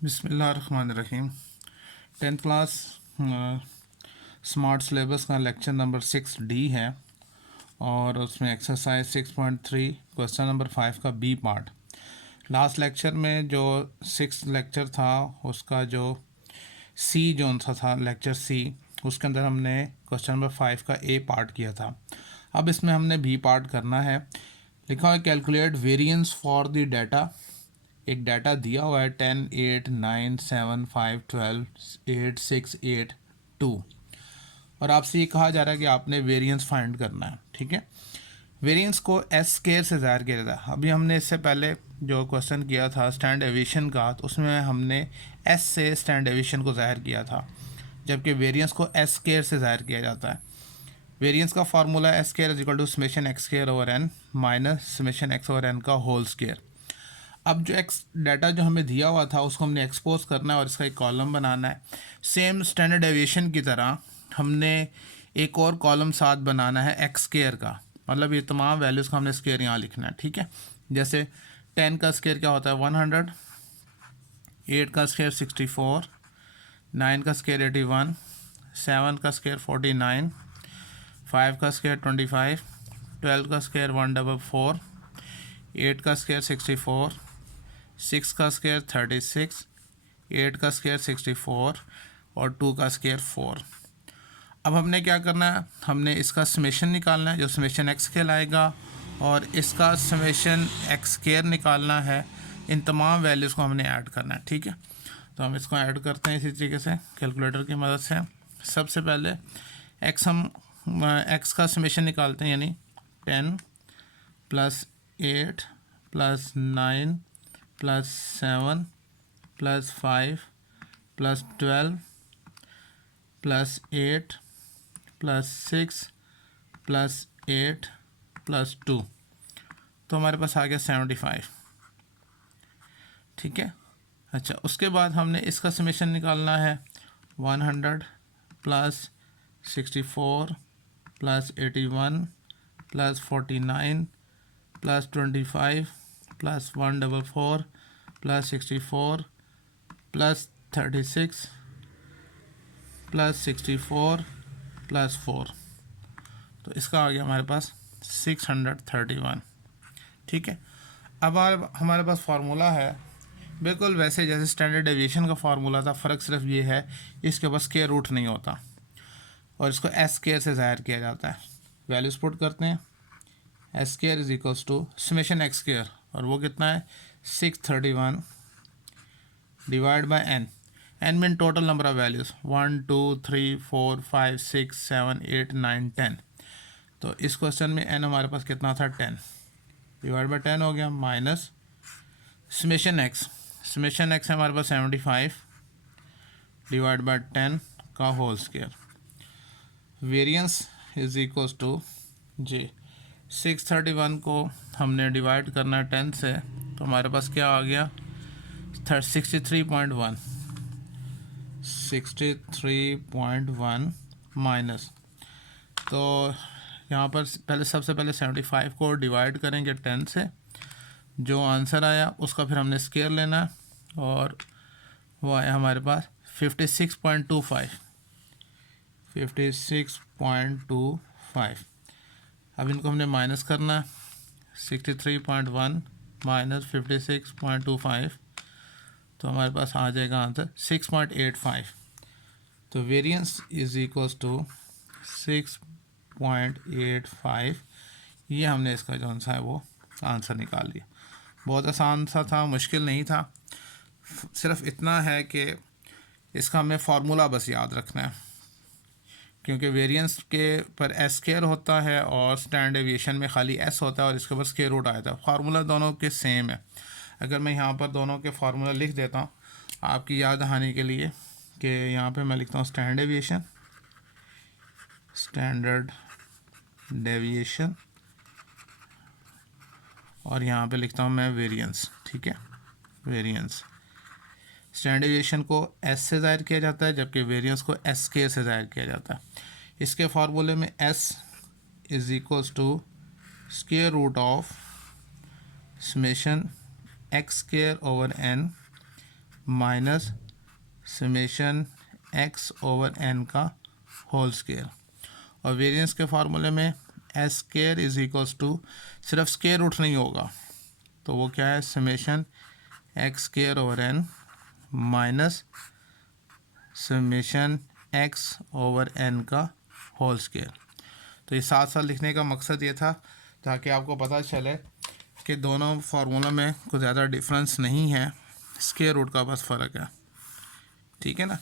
बिस्मिल्लाहिर्रहमानिर्रहीम। 10th class smart syllabus का lecture number 6D है और उसमें एक्सरसाइज 6.3 क्वेश्चन नंबर 5 का बी पार्ट। लास्ट लेक्चर में जो 6 लेक्चर था उसका जो सी जोन सा था लेक्चर सी, उसके अंदर हमने क्वेश्चन नंबर 5 का ए पार्ट किया था। अब इसमें हमने बी पार्ट करना है। लिखा हुआ है calculate variance for the data. एक डाटा दिया हुआ है 10, 8, 9, 7, 5, 12, 8, 6, 8, 2 और आपसे ये कहा जा रहा है कि आपने वेरिएंस फाइंड करना है। ठीक है, वेरिएंस को एस स्केयर से ज़ाहिर किया जाता है। अभी हमने इससे पहले जो क्वेश्चन किया था स्टैंड एविएशन का, तो उसमें हमने एस से स्टैंड एविएशन को ज़ाहिर किया था, जबकि वेरिएंस को एस स्केयर से ज़ाहिर किया जाता है। वेरिएंस का formula S square is equal to summation X square over N minus summation X over N का होल स्केयर। अब जो एक्स डाटा जो हमें दिया हुआ था उसको हमने एक्सपोज करना है और इसका एक कॉलम बनाना है। सेम स्टैंडर्ड एविएशन की तरह हमने एक और कॉलम साथ बनाना है एक्स स्केयर का, मतलब ये तमाम वैल्यूज़ का हमने स्केयर यहाँ लिखना है। ठीक है, जैसे 10 का स्केयर क्या होता है 100, 8 का स्केयर 64, 9 का स्केयर 81, 7 का स्केयर 49, 5 का स्केयर 25, 12 का स्केयर 144, 8 का स्केयर 64, 6 का स्केयर 36, 8 का स्केयर 64 और 2 का स्केयर 4। अब हमने क्या करना है, हमने इसका समेशन निकालना है जो समेशन एक्स कहलाएगा, और इसका समेशन एक्स स्केयर निकालना है। इन तमाम वैल्यूज़ को हमने ऐड करना है। ठीक है, तो हम इसको ऐड करते हैं इसी तरीके से कैलकुलेटर की मदद से। सबसे पहले एक्स का समेशन निकालते हैं, यानी 10 + 8 + 9 + 7 + 5 + 12 + 8 + 6 + 8 + 2, तो हमारे पास आ गया 75। ठीक है, अच्छा उसके बाद हमने इसका समेशन निकालना है 100 + 64 + 81 + 49 + 25 + 144 + 64 + 36 + 64 + 4, तो इसका आ गया हमारे पास 631। ठीक है, अब हमारे पास फार्मूला है बिल्कुल वैसे जैसे स्टैंडर्ड डेविएशन का फार्मूला था। फ़र्क सिर्फ ये है इसके पास स्केयर रूट नहीं होता और इसको एस स्केयर से ज़ाहिर किया जाता है। वैल्यूज पुट करते हैं, S square is equals to summation X square, और वो कितना है 631 divide by N. N mean total number of values 1 2 3 4 5 6 7 8 9 10। तो इस क्वेश्चन में एन हमारे पास कितना था 10, डिवाइड बाय 10 हो गया, माइनस समेशन एक्स है हमारे पास 75 डिवाइड बाय 10 का whole square. Variance is equals to G 631 को हमने डिवाइड करना है 10 से, तो हमारे पास क्या आ गया 63.1 माइनस, तो यहाँ पर सबसे पहले 75 को डिवाइड करेंगे 10 से, जो आंसर आया उसका फिर हमने स्केयर लेना है और वो आया हमारे पास 56.25। अब इनको हमने माइनस करना है, 63.1 माइनस 56.25, तो हमारे पास आ जाएगा आंसर 6.85। तो वेरिएंस इज इक्वल्स टू 6.85। ये हमने इसका जो सा है वो आंसर निकाल लिया। बहुत आसान सा था, मुश्किल नहीं था, सिर्फ इतना है कि इसका हमें फार्मूला बस याद रखना है, क्योंकि वेरिएंस के पर एस स्केयर होता है और स्टैंडर्ड एविएशन में खाली एस होता है और इसके ऊपर स्केयर रूट आया था। फार्मूला दोनों के सेम है। अगर मैं यहाँ पर दोनों के फार्मूला लिख देता हूँ आपकी याद दहानी के लिए, कि यहाँ पे मैं लिखता हूँ स्टैंडर्ड डेविएशन और यहाँ पे लिखता हूँ मैं वेरिएंस। ठीक है, वेरिएंस स्टैंडर्ड डेविएशन को एस से ज़ाहिर किया जाता है, जबकि वेरिएंस को एस स्केयर से ज़ाहिर किया जाता है। इसके फार्मूले में S is equals to square root of summation X square over N minus summation X over N का होल स्क्वायर। और वेरिएंस के फार्मूले में S square is equals to, सिर्फ स्क्वायर रूट नहीं होगा तो वो क्या है, summation X square over N minus summation X over N का होल स्क्वायर। तो ये साथ साथ लिखने का मकसद ये था ताकि आपको पता चले कि दोनों फार्मूला में कुछ ज़्यादा डिफरेंस नहीं है, स्क्वायर रूट का बस फ़र्क है। ठीक है ना,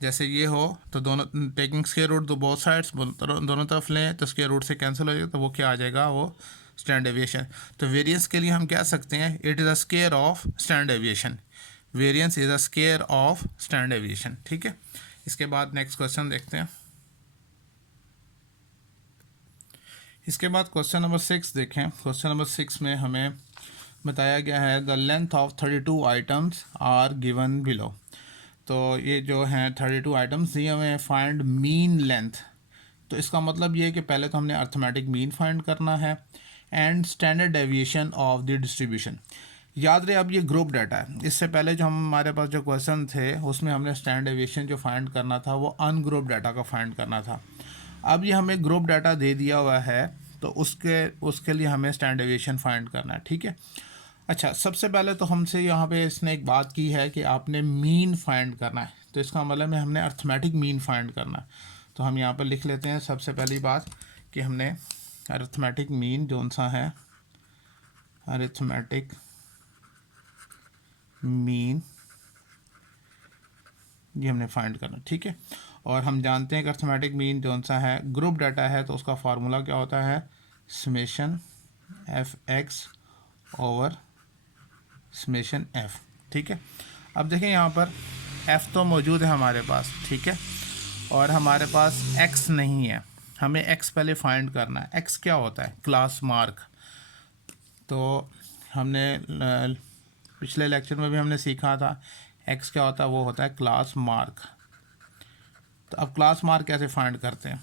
जैसे ये हो तो दोनों टेकिंग स्क्वायर रूट तो बोथ साइड्स दोनों तरफ लें तो स्क्वायर रूट से कैंसिल हो जाएगा, तो वो क्या आ जाएगा, वो स्टैंडर्ड डेविएशन। तो वेरिएंस के लिए हम कह सकते हैं it is a square of standard deviation. Variance is a square of standard deviation. ठीक है, इसके बाद नेक्स्ट क्वेश्चन देखते हैं। इसके बाद क्वेश्चन नंबर 6 देखें। क्वेश्चन नंबर 6 में हमें बताया गया है the length of 32 items are given below. तो ये जो हैं 32 आइटम्स दिए हुए हैं, फाइंड मीन लेंथ। तो इसका मतलब ये है कि पहले तो हमने अर्थमेटिक मीन फाइंड करना है and standard deviation of the distribution. याद रहे अब ये ग्रुप डाटा है, इससे पहले जो हमारे पास जो क्वेश्चन थे उसमें हमने स्टैंडर्ड डेविएशन जो फाइंड करना था वो अनग्रुप डाटा का फाइंड करना था। अब ये हमें ग्रुप डाटा दे दिया हुआ है तो उसके लिए हमें स्टैंडर्ड डेविएशन फाइंड करना है। ठीक है, अच्छा सबसे पहले तो हमसे यहाँ पे इसने एक बात की है कि आपने मीन फाइंड करना है, तो इसका मतलब है हमने अर्थमेटिक मीन फाइंड करना है। तो हम यहाँ पर लिख लेते हैं सबसे पहली बात कि हमने अर्थमेटिक मीन जो सा है, अर्थमेटिक मीन ये हमने फाइंड करना। ठीक है, और हम जानते हैं कि अर्थमेटिक मीन जो सा है ग्रुप डाटा है तो उसका फार्मूला क्या होता है, summation F x over summation F. ठीक है, अब देखें यहाँ पर एफ तो मौजूद है हमारे पास, ठीक है, और हमारे पास एक्स नहीं है, हमें एक्स पहले फाइंड करना है। एक्स क्या होता है, क्लास मार्क। तो हमने पिछले लेक्चर में भी हमने सीखा था एक्स क्या होता है, वो होता है क्लास मार्क। तो अब क्लास मार्क कैसे फाइंड करते हैं,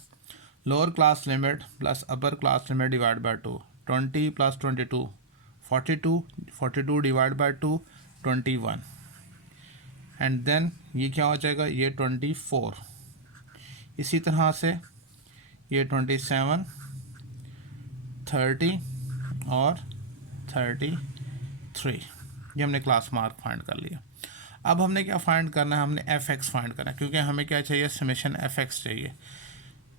lower class limit plus upper class limit divide by 2, 20 plus 22 42, 42 divide by 2 21, and then ये क्या हो जाएगा, ये 24। इसी तरह से ये 27, 30 और 33, ये हमने क्लास मार्क फाइंड कर लिया। अब हमने क्या फाइंड करना है, हमने एफ एक्स फाइंड करना है, क्योंकि हमें क्या चाहिए, समेशन एफ एक्स चाहिए।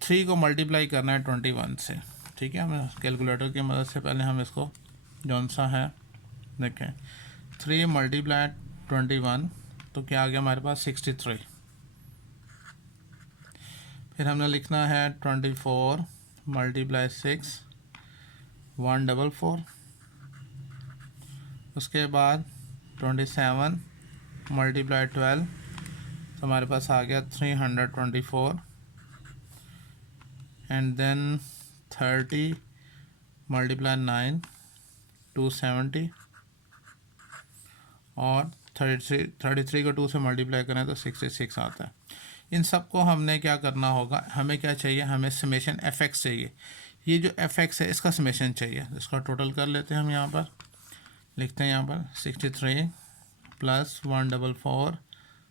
3 को मल्टीप्लाई करना है 21 से। ठीक है, हमें कैलकुलेटर की मदद से पहले हम इसको जौन सा है देखें, 3 मल्टीप्लाई 21 तो क्या आ गया हमारे पास 63। फिर हमने लिखना है 24 मल्टीप्लाई 6 144। उसके बाद 27 मल्टीप्लाई 12 तो हमारे पास आ गया 324, एंड देन 30 मल्टीप्लाई 9 270, और 33 को 2 से मल्टीप्लाई करें तो 66 आता है। इन सब को हमने क्या करना होगा, हमें क्या चाहिए, हमें समेशन एफ एक्स चाहिए। ये जो एफ एक्स है इसका समेशन चाहिए, इसका टोटल कर लेते हैं हम। यहाँ पर लिखते हैं यहाँ पर 63 प्लस 144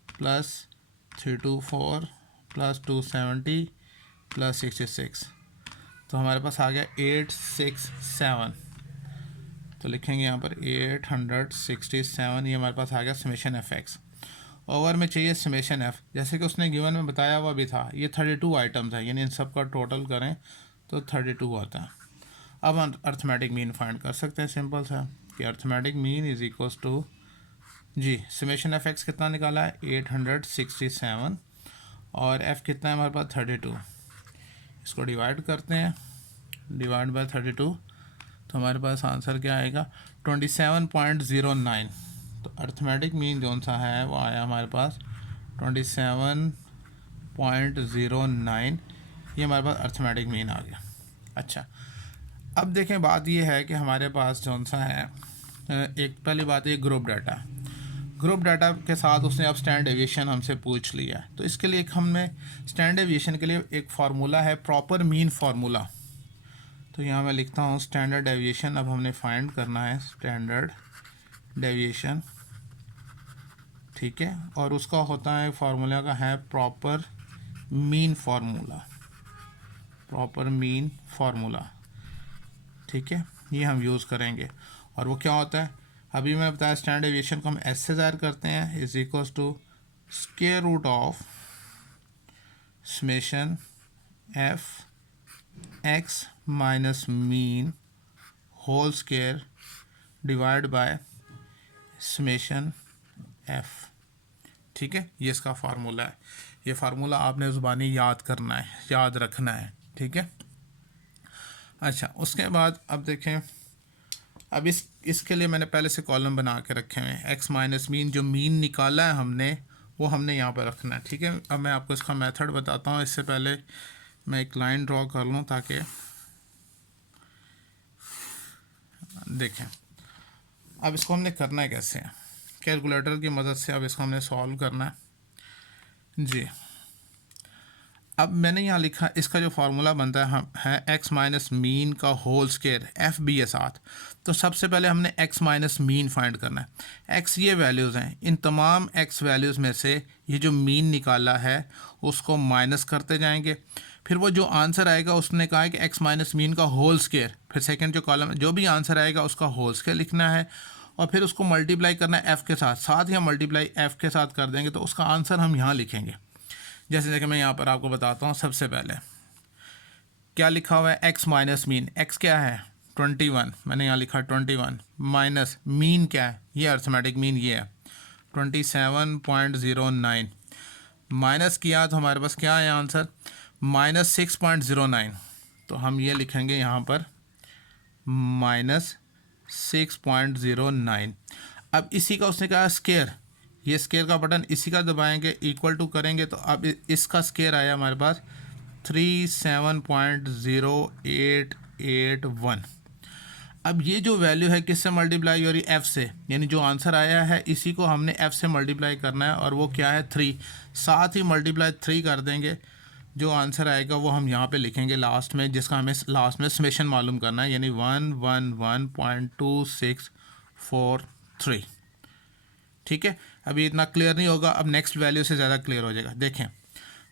प्लस 324 प्लस 270 प्लस 66, तो हमारे पास आ गया 867। तो लिखेंगे यहाँ पर 867, ये हमारे पास आ गया समेशन एफ एक्स। ओवर में चाहिए समेशन एफ, जैसे कि उसने गिवन में बताया हुआ भी था, ये 32 आइटम्स है, यानी इन सब का टोटल करें तो 32 आता है। अब हम अर्थमेटिक मीन फाइंड कर सकते हैं, सिंपल सा कि arithmetic mean is equals to, जी समेशन एफ एक्स कितना निकाला है 867, और एफ़ कितना है हमारे पास 32। इसको डिवाइड करते हैं, डिवाइड बाय 32 तो हमारे पास आंसर क्या आएगा 27.09। तो अर्थमेटिक मीन जो सा है वो आया हमारे पास 27.09, ये हमारे पास अर्थमेटिक मीन आ गया। अच्छा अब देखें, बात ये है कि हमारे पास जो सा है एक पहली बात है ग्रुप डाटा। ग्रुप डाटा के साथ उसने अब स्टैंडर्ड डेविएशन हमसे पूछ लिया, तो इसके लिए एक हमने स्टैंडर्ड डेविएशन के लिए एक फार्मूला है, प्रॉपर मीन फार्मूला। तो यहाँ मैं लिखता हूँ स्टैंडर्ड डेविएशन, अब हमने फाइंड करना है स्टैंडर्ड डेविएशन ठीक है, और उसका होता है फार्मूला का है proper mean formula, proper mean formula. ठीक है, ये हम यूज़ करेंगे। और वो क्या होता है, अभी मैं बताया स्टैंडर्ड डेविएशन को हम एस से ज़ाहिर करते हैं, is equals to square root of summation F X minus mean whole square divide by summation F. ठीक है, ये इसका फार्मूला है। ये फार्मूला आपने ज़ुबानी याद करना है, याद रखना है। ठीक है, अच्छा उसके बाद अब देखें, अब इसके लिए मैंने पहले से कॉलम बना के रखे हुए हैं। एक्स माइनस मीन, जो मीन निकाला है हमने वो हमने यहाँ पर रखना है। ठीक है, अब मैं आपको इसका मेथड बताता हूँ। इससे पहले मैं एक लाइन ड्रॉ कर लूँ ताकि देखें। अब इसको हमने करना है कैसे, कैलकुलेटर की मदद से अब इसको हमने सॉल्व करना है जी। अब मैंने यहाँ लिखा, इसका जो फार्मूला बनता है है एक्स माइनस मीन का होल स्क्वायर, एफ बी है साथ। तो सबसे पहले हमने एक्स माइनस मीन फाइंड करना है। एक्स ये वैल्यूज़ हैं, इन तमाम एक्स वैल्यूज़ में से ये जो मीन निकाला है उसको माइनस करते जाएंगे। फिर वो जो आंसर आएगा, उसने कहा है कि एक्स माइनस मीन का होल स्क्वायर, फिर सेकेंड जो कॉलम जो भी आंसर आएगा उसका होल स्क्वायर लिखना है, और फिर उसको मल्टीप्लाई करना है एफ़ के साथ। साथ ही हम मल्टीप्लाई एफ़ के साथ कर देंगे तो उसका आंसर हम यहाँ लिखेंगे। जैसे देखिए, मैं यहाँ पर आपको बताता हूँ। सबसे पहले क्या लिखा हुआ है, एक्स माइनस मीन, एक्स क्या है 21, मैंने यहाँ लिखा 21, माइनस मीन क्या है, ये अर्थमेटिक मीन ये है 27.09, माइनस किया तो हमारे पास क्या है आंसर माइनस 6.09। तो हम ये लिखेंगे यहाँ पर माइनस 6.09। अब इसी का उसने कहा स्केयर, ये स्केयर का बटन इसी का दबाएंगे, इक्वल टू करेंगे तो अब इसका स्केयर आया हमारे पास 37.0881। अब ये जो वैल्यू है किससे मल्टीप्लाई हो रही है, एफ़ से, यानी जो आंसर आया है इसी को हमने एफ़ से मल्टीप्लाई करना है, और वो क्या है 3। साथ ही मल्टीप्लाई 3 कर देंगे, जो आंसर आएगा वो हम यहाँ पे लिखेंगे लास्ट में, जिसका हमें लास्ट में समेशन मालूम करना है, यानी 111.2643। ठीक है, अभी इतना क्लियर नहीं होगा, अब नेक्स्ट वैल्यू से ज़्यादा क्लियर हो जाएगा। देखें,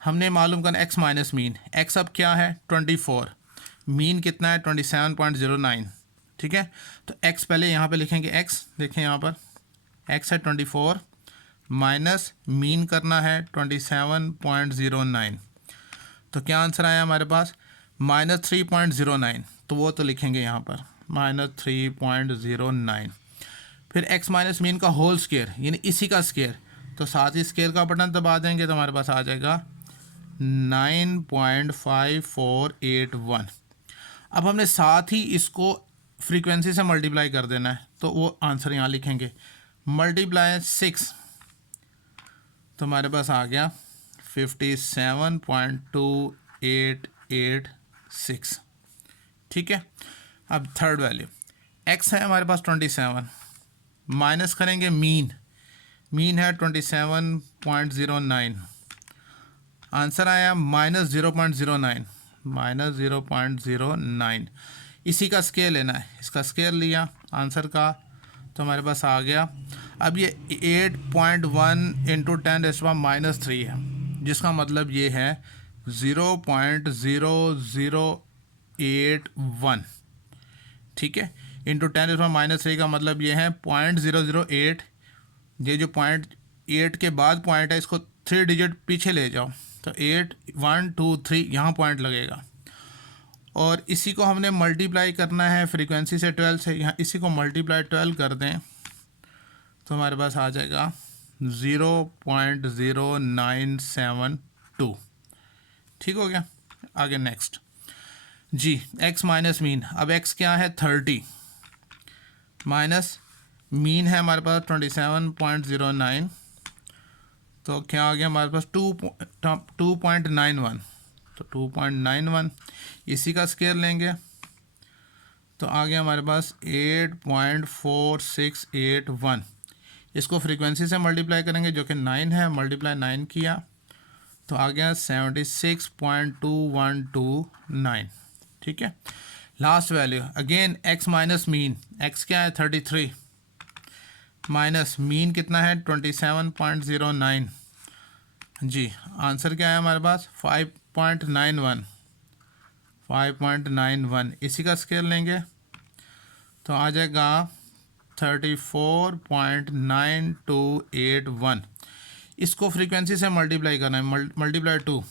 हमने मालूम करना एक्स माइनस मीन, एक्स अब क्या है 24, मीन कितना है 27.09। ठीक है, तो एक्स पहले यहाँ पे लिखेंगे एक्स, देखें यहाँ पर एक्स है 24 माइनस मीन करना है 27.09। तो क्या आंसर आया हमारे पास माइनस 3.09, तो वो तो लिखेंगे यहाँ पर माइनस 3.09। फिर एक्स माइनस मीन का होल स्क्वायर, यानी इसी का स्क्वायर, तो साथ ही स्क्वायर का बटन दबा देंगे तो हमारे पास आ जाएगा 9.5481। अब हमने साथ ही इसको फ्रीक्वेंसी से मल्टीप्लाई कर देना है, तो वो आंसर यहाँ लिखेंगे मल्टीप्लाई 6, तो हमारे पास आ गया 57.2886। ठीक है, अब थर्ड वैल्यू एक्स है हमारे पास 27, माइनस करेंगे मीन, मीन है 27.09, आंसर आया माइनस 0.09, माइनस 0.09। इसी का स्केयर लेना है, इसका स्केयर लिया आंसर का, तो हमारे पास आ गया। अब ये 8.1 इंटू 10⁻³ है, जिसका मतलब ये है 0.0081। ठीक है, इंटू 10⁻³ का मतलब ये है 0.008। ये जो 0.8 के बाद पॉइंट है, इसको 3 डिजिट पीछे ले जाओ, तो 8 1 2 3 यहाँ पॉइंट लगेगा, और इसी को हमने मल्टीप्लाई करना है फ्रीक्वेंसी से 12 से, यहाँ इसी को मल्टीप्लाई 12 कर दें तो हमारे पास आ जाएगा 0.0972। ठीक हो गया, आगे नेक्स्ट जी, एक्स माइनस मीन। अब एक्स क्या है 30, माइनस मीन है हमारे पास 27.09, तो क्या आ गया हमारे पास 2.91, तो 2.91 इसी का स्केयर लेंगे तो आ गया हमारे पास 8.4681। इसको फ्रीक्वेंसी से मल्टीप्लाई करेंगे जो कि 9 है, मल्टीप्लाई 9 किया तो आ गया 76.2129। ठीक है, last value again x minus mean, x क्या है 33, माइनस मीन कितना है 27.09। जी आंसर क्या है हमारे पास 5.91। इसी का स्केल लेंगे तो आ जाएगा 34.9281। इसको फ्रीक्वेंसी से मल्टीप्लाई करना है, मल्टीप्लाई 2,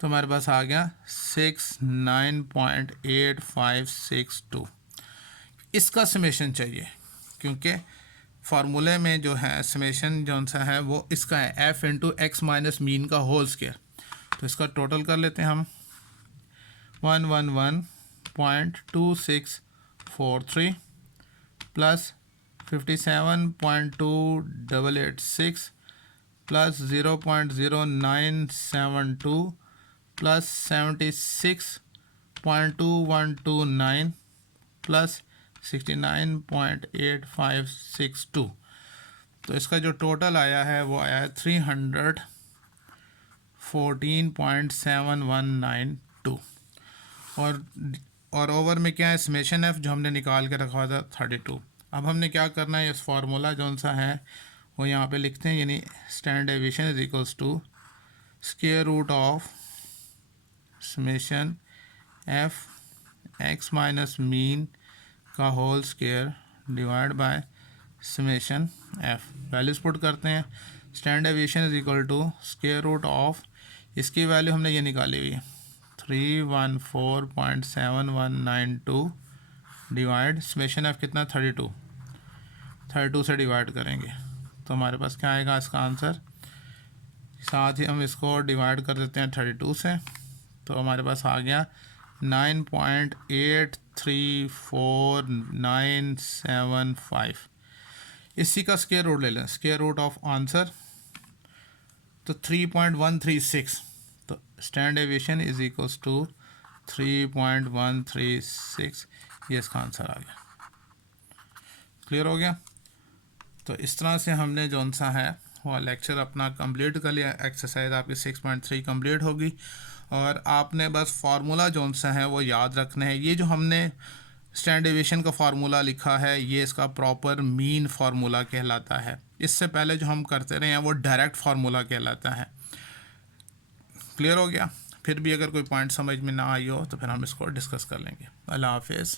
तो हमारे पास आ गया 69.8562। इसका समेशन चाहिए क्योंकि फार्मूले में जो है समेशन जो सा है वो इसका है F into x minus mean का होल स्क्वायर। तो इसका टोटल कर लेते हैं हम 111.2643 प्लस 57.2886 प्लस 0.0972 प्लस 76.2129 प्लस 69.8562। तो इसका जो टोटल आया है वो आया है 314.7192। और ओवर में क्या है समेशन एफ जो हमने निकाल के रखा था 32। अब हमने क्या करना है, इस फार्मूला जो सा है वो यहाँ पे लिखते हैं, यानी standard deviation is equals to square root of summation F X minus mean का whole square divide by summation F. Values put करते हैं, standard deviation is equal to square root of, इसकी वैल्यू हमने ये निकाली हुई है 314.7192 डिवाइड समेशन एफ कितना 32 से डिवाइड करेंगे तो हमारे पास क्या आएगा इसका आंसर। साथ ही हम इसको डिवाइड कर देते हैं 32 से, तो हमारे पास आ गया 9.834975। इसी का स्क्वायर रूट ले लें, स्क्वायर रूट ऑफ आंसर तो 3.136। तो standard deviation is equals to 3.136, ये इसका आंसर आ गया। क्लियर हो गया। तो इस तरह से हमने जौन सा है वो लेक्चर अपना कंप्लीट कर लिया। एक्सरसाइज आपकी 6.3 कंप्लीट होगी और आपने बस फार्मूला जौन सा है वो याद रखना है। ये जो हमने स्टैंडर्ड डेविएशन का फार्मूला लिखा है ये इसका प्रॉपर मीन फार्मूला कहलाता है। इससे पहले जो हम करते रहे हैं वो डायरेक्ट फार्मूला कहलाता है। क्लियर हो गया। फिर भी अगर कोई पॉइंट समझ में ना आई हो तो फिर हम इसको डिस्कस कर लेंगे। अल्लाह हाफिज़।